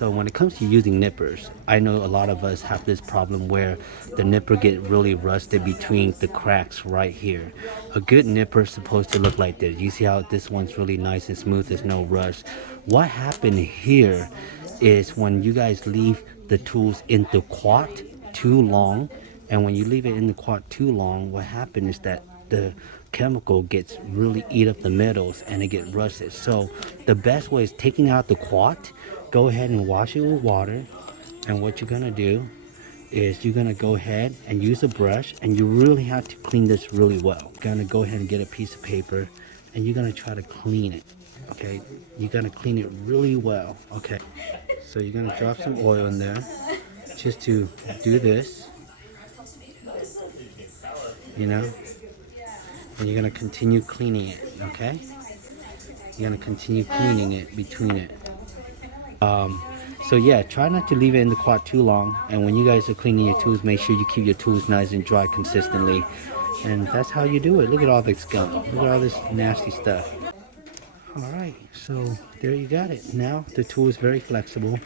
So when it comes to using nippers, I know a lot of us have this problem where the nipper get really rusted between the cracks right here. A good nipper is supposed to look like this. You see how this one's really nice and smooth, there's no rust. What happened here is when you guys leave the tools in the quat too long, and when you leave it in the quat too long, what happened is that the chemical gets really eat up the metals and it get rusted. So the best way is taking out the quat, go ahead and wash it with water, and what you're gonna do is you're gonna go ahead and use a brush, and you really have to clean this really well. You're gonna go ahead and get a piece of paper, and you're gonna try to clean it. Okay, you're gonna clean it really well. Okay, so you're gonna drop some oil in there just to do this, you know, and you're gonna continue cleaning it. Okay, you're gonna continue cleaning it between it. So yeah, try not to leave it in the quat too long, and when you guys are cleaning your tools, make sure you keep your tools nice and dry consistently, and that's how you do it. Look at all this gunk, look at all this nasty stuff. All right, so there you got it. Now the tool is very flexible.